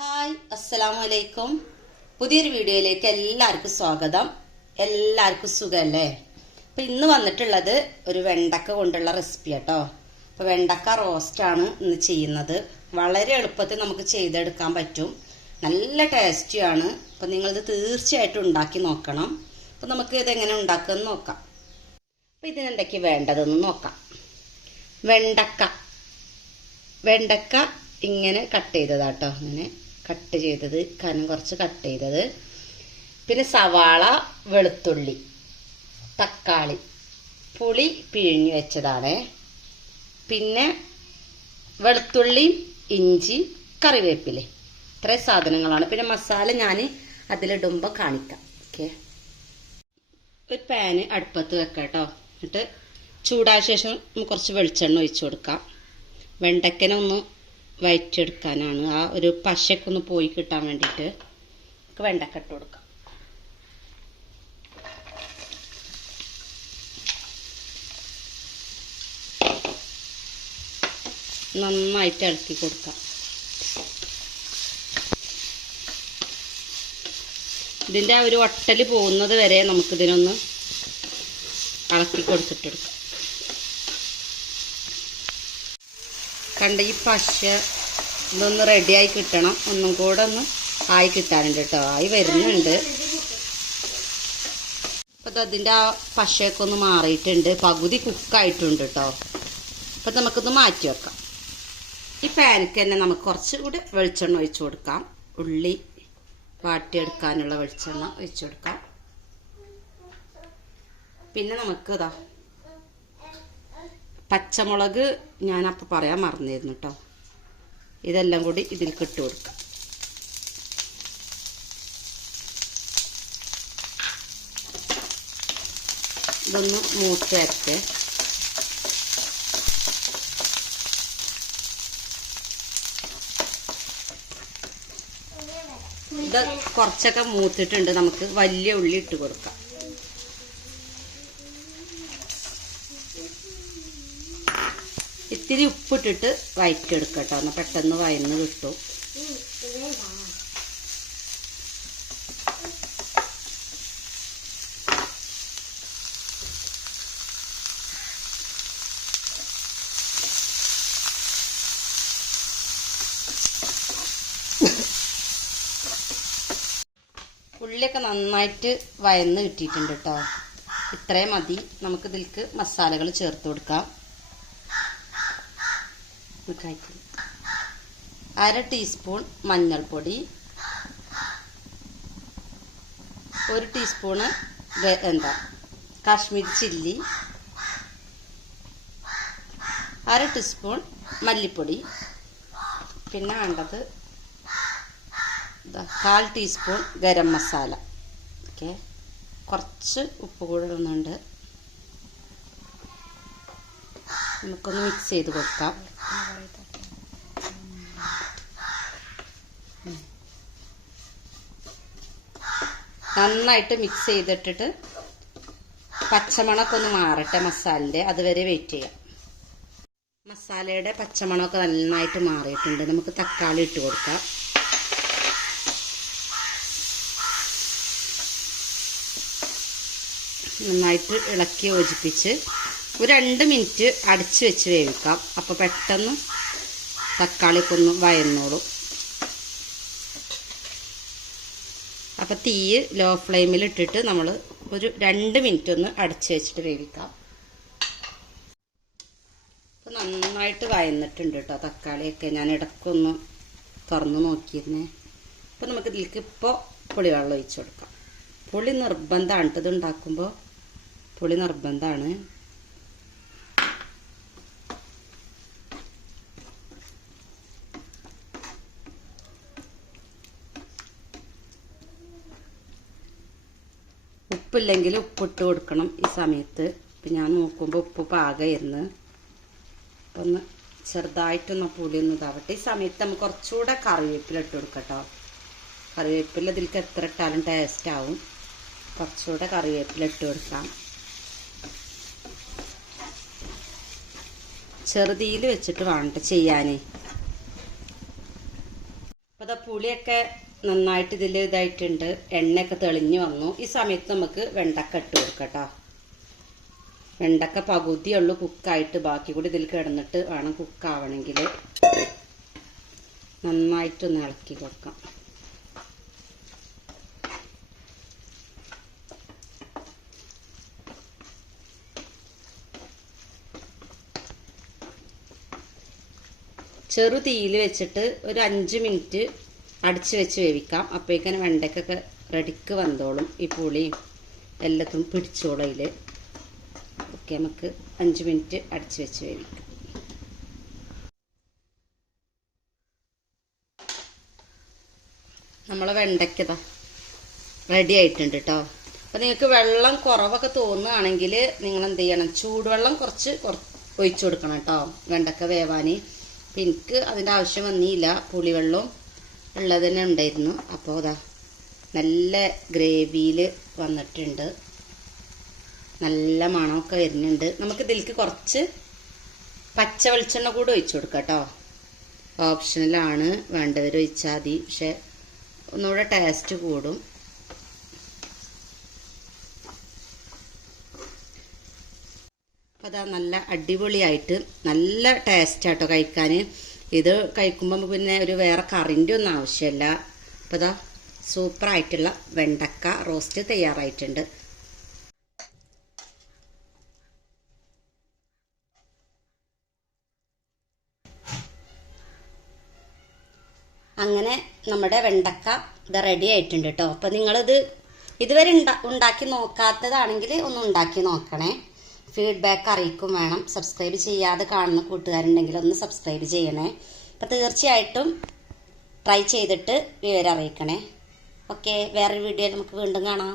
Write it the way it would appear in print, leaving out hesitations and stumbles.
Hi അസ്സലാമലൈക്കും. പുതിയൊരു വീഡിയോയിലേക്ക് എല്ലാവർക്കും സ്വാഗതം. എല്ലാവർക്കും സുഖമല്ലേ? അപ്പം ഇന്ന് വന്നിട്ടുള്ളത് ഒരു വെണ്ടക്ക കൊണ്ടുള്ള റെസിപ്പി കേട്ടോ. അപ്പോൾ വെണ്ടക്ക റോസ്റ്റാണ് ഇന്ന് ചെയ്യുന്നത്. വളരെ എളുപ്പത്തിൽ നമുക്ക് ചെയ്തെടുക്കാൻ പറ്റും. നല്ല ടേസ്റ്റിയാണ്. അപ്പം നിങ്ങളിത് തീർച്ചയായിട്ടും ഉണ്ടാക്കി നോക്കണം. അപ്പം നമുക്ക് ഇതെങ്ങനെ ഉണ്ടാക്കുമെന്ന് നോക്കാം. അപ്പം ഇതിനെന്തൊക്കെ വേണ്ടതെന്ന് നോക്കാം. വെണ്ടക്ക ഇങ്ങനെ കട്ട് ചെയ്തതാട്ടോ. അങ്ങനെ കട്ട് ചെയ്തത്, കനം കുറച്ച് കട്ട് ചെയ്തത്. പിന്നെ സവാള, വെളുത്തുള്ളി, തക്കാളി, പുളി പിഴിഞ്ഞു വെച്ചതാണ്. പിന്നെ വെളുത്തുള്ളിയും ഇഞ്ചി, കറിവേപ്പില, ഇത്രയും സാധനങ്ങളാണ്. പിന്നെ മസാല ഞാൻ അതിലിടുമ്പോൾ കാണിക്കാം. ഓക്കെ, ഒരു പാന് അടുപ്പത്ത് വെക്കാം കേട്ടോ. എന്നിട്ട് ചൂടായ ശേഷം കുറച്ച് വെളിച്ചെണ്ണ ഒഴിച്ചു കൊടുക്കാം. വെണ്ടക്കനെ ഒന്ന് വയറ്റെടുക്കാനാണ്, ആ ഒരു പശയൊക്കെ ഒന്ന് പോയി കിട്ടാൻ വേണ്ടിയിട്ട് വെണ്ടക്ക ഇട്ട് കൊടുക്കാം. നന്നായിട്ട് ഇളക്കി കൊടുക്കാം. ഇതിൻ്റെ ആ ഒരു ഒട്ടല് പോകുന്നത് വരെ നമുക്കിതിനൊന്ന് ഇളക്കി കൊടുത്തിട്ടെടുക്കാം. കണ്ട ഈ പശ ഇതൊന്ന് റെഡിയായി കിട്ടണം. ഒന്നും കൂടെ ഒന്ന് ആയി കിട്ടാനുണ്ട് കേട്ടോ. ആയി വരുന്നുണ്ട്. അപ്പം അതിൻ്റെ ആ പശയൊക്കെ ഒന്ന് മാറിയിട്ടുണ്ട്. പകുതി കുക്കായിട്ടുണ്ട് കേട്ടോ. അപ്പം നമുക്കൊന്ന് മാറ്റി വെക്കാം. ഈ പാനിക്ക് തന്നെ നമുക്ക് കുറച്ചുകൂടി വെളിച്ചെണ്ണ ഒഴിച്ചു കൊടുക്കാം. ഉള്ളി വാട്ടിയെടുക്കാനുള്ള വെളിച്ചെണ്ണ ഒഴിച്ചു കൊടുക്കാം. പിന്നെ നമുക്ക് ഇതാ പച്ചമുളക് ഞാനപ്പോൾ പറയാൻ മറന്നിരുന്നു കേട്ടോ. ഇതെല്ലാം കൂടി ഇതിലേക്ക് ഇട്ട് കൊടുക്കാം. ഇതൊന്ന് മൂത്ത് വരട്ടെ. ഇത് കുറച്ചൊക്കെ മൂത്തിട്ടുണ്ട്. നമുക്ക് വലിയ ഉള്ളി ഇട്ട് കൊടുക്കാം. ഇത്തിരി ഉപ്പിട്ടിട്ട് വഴറ്റിയെടുക്കാം കേട്ടോ. എന്നാൽ പെട്ടെന്ന് വയന്ന് കിട്ടും. ഉള്ളിയൊക്കെ നന്നായിട്ട് വയന്ന് കിട്ടിയിട്ടുണ്ട് കേട്ടോ. ഇത്രയും മതി. നമുക്ക് ഇതിലേക്ക് മസാലകൾ ചേർത്ത് കൊടുക്കാം. 1 ടീസ്പൂൺ മഞ്ഞൾപ്പൊടി, 1 ടീസ്പൂണ് കാശ്മീരി ചില്ലി, 1/2 ടീസ്പൂൺ മല്ലിപ്പൊടി. പിന്നെ വേണ്ടത് 1/4 ടീസ്പൂൺ ഗരം മസാല. ഓക്കെ, കുറച്ച് ഉപ്പ് കൂടെ ഇടുന്നുണ്ട്. നമുക്കൊന്ന് മിക്സ് ചെയ്ത് കൊടുക്കാം. നന്നായിട്ട് മിക്സ് ചെയ്തിട്ടിട്ട് പച്ചമണമൊക്കെ ഒന്ന് മാറട്ടെ മസാലൻ്റെ. അതുവരെ വെയിറ്റ് ചെയ്യാം. മസാലയുടെ പച്ചമണമൊക്കെ നന്നായിട്ട് മാറിയിട്ടുണ്ട്. നമുക്ക് തക്കാളി ഇട്ട് കൊടുക്കാം. നന്നായിട്ട് ഇളക്കി യോജിപ്പിച്ച് ഒരു 2 മിനിറ്റ് അടച്ച് വെച്ച് വേവിക്കാം. അപ്പോൾ പെട്ടെന്ന് തക്കാളിയൊക്കെ ഒന്ന് വയന്നോളും. അപ്പോൾ തീ ലോ ഫ്ലെയിമിൽ ഇട്ടിട്ട് നമ്മൾ ഒരു 2 മിനിറ്റ് ഒന്ന് അടച്ച് വെച്ചിട്ട് വേവിക്കാം. അപ്പോൾ നന്നായിട്ട് വയന്നിട്ടുണ്ട് കേട്ടോ തക്കാളിയൊക്കെ. ഞാൻ ഇടയ്ക്കൊന്ന് തുറന്ന് നോക്കിയിരുന്നേ. അപ്പോൾ നമുക്ക് ഇതിലേക്ക് ഇപ്പോൾ പുളിവെള്ളം ഒഴിച്ചു കൊടുക്കാം. പുളി നിർബന്ധമാണ് ഇത് ഉണ്ടാക്കുമ്പോൾ. പുളി നിർബന്ധമാണ്. ഉപ്പില്ലെങ്കിൽ ഉപ്പിട്ട് കൊടുക്കണം ഈ സമയത്ത്. ഇപ്പം ഞാൻ നോക്കുമ്പോൾ ഉപ്പ് പാകമായിരുന്നു. അപ്പം ഒന്ന് ചെറുതായിട്ടൊന്ന് പുളി ഒന്ന് ഇതാവട്ടെ. ഈ സമയത്ത് നമുക്ക് കുറച്ചുകൂടെ കറിവേപ്പില ഇട്ട് കൊടുക്കാം കേട്ടോ. കറിവേപ്പില ഇതിലേക്ക് എത്ര ഇട്ടാലും ടേസ്റ്റ് ആവും. കുറച്ചുകൂടെ കറിവേപ്പില ഇട്ട് കൊടുക്കാം. ചെറുതീയിൽ വെച്ചിട്ട് വേണ്ട ചെയ്യാനേ. അപ്പോൾ അതാ പുളിയൊക്കെ നന്നായിട്ട് ഇതിൽ ഇതായിട്ടുണ്ട്, എണ്ണയൊക്കെ തെളിഞ്ഞു വന്നു. ഈ സമയത്ത് നമുക്ക് വെണ്ടക്ക ഇട്ട് കൊടുക്കട്ടോ. വെണ്ടക്ക പകുതിയുള്ളൂ കുക്കായിട്ട്, ബാക്കി കൂടി ഇതിൽ കിടന്നിട്ട് വേണം കുക്കാവണമെങ്കിൽ. നന്നായിട്ടൊന്ന് ഇളക്കി കൊടുക്കാം. ചെറു തീയിൽ വെച്ചിട്ട് ഒരു 5 മിനിറ്റ് അടിച്ച് വെച്ച് വേവിക്കാം. അപ്പോഴേക്കും വെണ്ടയ്ക്കൊക്കെ റെഡിക്ക് വന്നോളും. ഈ പുളിയും എല്ലാത്തും പിടിച്ചോളും അതിൽ. ഓക്കെ, നമുക്ക് 5 മിനിറ്റ് അടിച്ച് വെച്ച് വേവിക്കാം. നമ്മളെ വെണ്ടയ്ക്കതാ റെഡി ആയിട്ടുണ്ട് കേട്ടോ. അപ്പോൾ നിങ്ങൾക്ക് വെള്ളം കുറവൊക്കെ തോന്നുകയാണെങ്കിൽ നിങ്ങൾ എന്ത് ചെയ്യണം, ചൂടുവെള്ളം കുറച്ച് ഒഴിച്ചു കൊടുക്കണം കേട്ടോ, വെണ്ടക്ക വേവാൻ. അപ്പം എനിക്ക് അതിൻ്റെ ആവശ്യം വന്നില്ല, പുളിവെള്ളവും ഉള്ളത് തന്നെ ഉണ്ടായിരുന്നു. അപ്പോൾ അതാ നല്ല ഗ്രേവിയിൽ വന്നിട്ടുണ്ട്, നല്ല മണമൊക്കെ വരുന്നുണ്ട്. നമുക്ക് ഇതിലേക്ക് കുറച്ച് പച്ച വെളിച്ചെണ്ണ കൂടെ ഒഴിച്ചു കൊടുക്കാം കേട്ടോ. ഓപ്ഷണലാണ്, വേണ്ടവർ ഒഴിച്ചാൽ മതി, പക്ഷെ ഒന്നുകൂടെ ടേസ്റ്റ് കൂടും. അപ്പോൾ അതാ നല്ല അടിപൊളിയായിട്ട് നല്ല ടേസ്റ്റാട്ടോ കഴിക്കാൻ. ഇത് കഴിക്കുമ്പോൾ പിന്നെ ഒരു വേറെ കറിൻ്റെ ഒന്നും ആവശ്യമില്ല. അപ്പോൾ അതാ സൂപ്പറായിട്ടുള്ള വെണ്ടക്ക റോസ്റ്റ് തയ്യാറായിട്ടുണ്ട്. അങ്ങനെ നമ്മുടെ വെണ്ടക്ക ഇത് റെഡി ആയിട്ടുണ്ട് കേട്ടോ. അപ്പോൾ നിങ്ങളിത് ഇതുവരെ ഉണ്ടാക്കി നോക്കാത്തതാണെങ്കിൽ ഒന്ന് ഉണ്ടാക്കി നോക്കണേ. ഫീഡ്ബാക്ക് അറിയിക്കും വേണം. സബ്സ്ക്രൈബ് ചെയ്യാതെ കാണുന്ന കൂട്ടുകാരുണ്ടെങ്കിൽ ഒന്ന് സബ്സ്ക്രൈബ് ചെയ്യണേ. അപ്പോൾ തീർച്ചയായിട്ടും ട്രൈ ചെയ്തിട്ട് വിവരം അറിയിക്കണേ. ഓക്കെ, വേറൊരു വീഡിയോയിൽ നമുക്ക് വീണ്ടും കാണാം.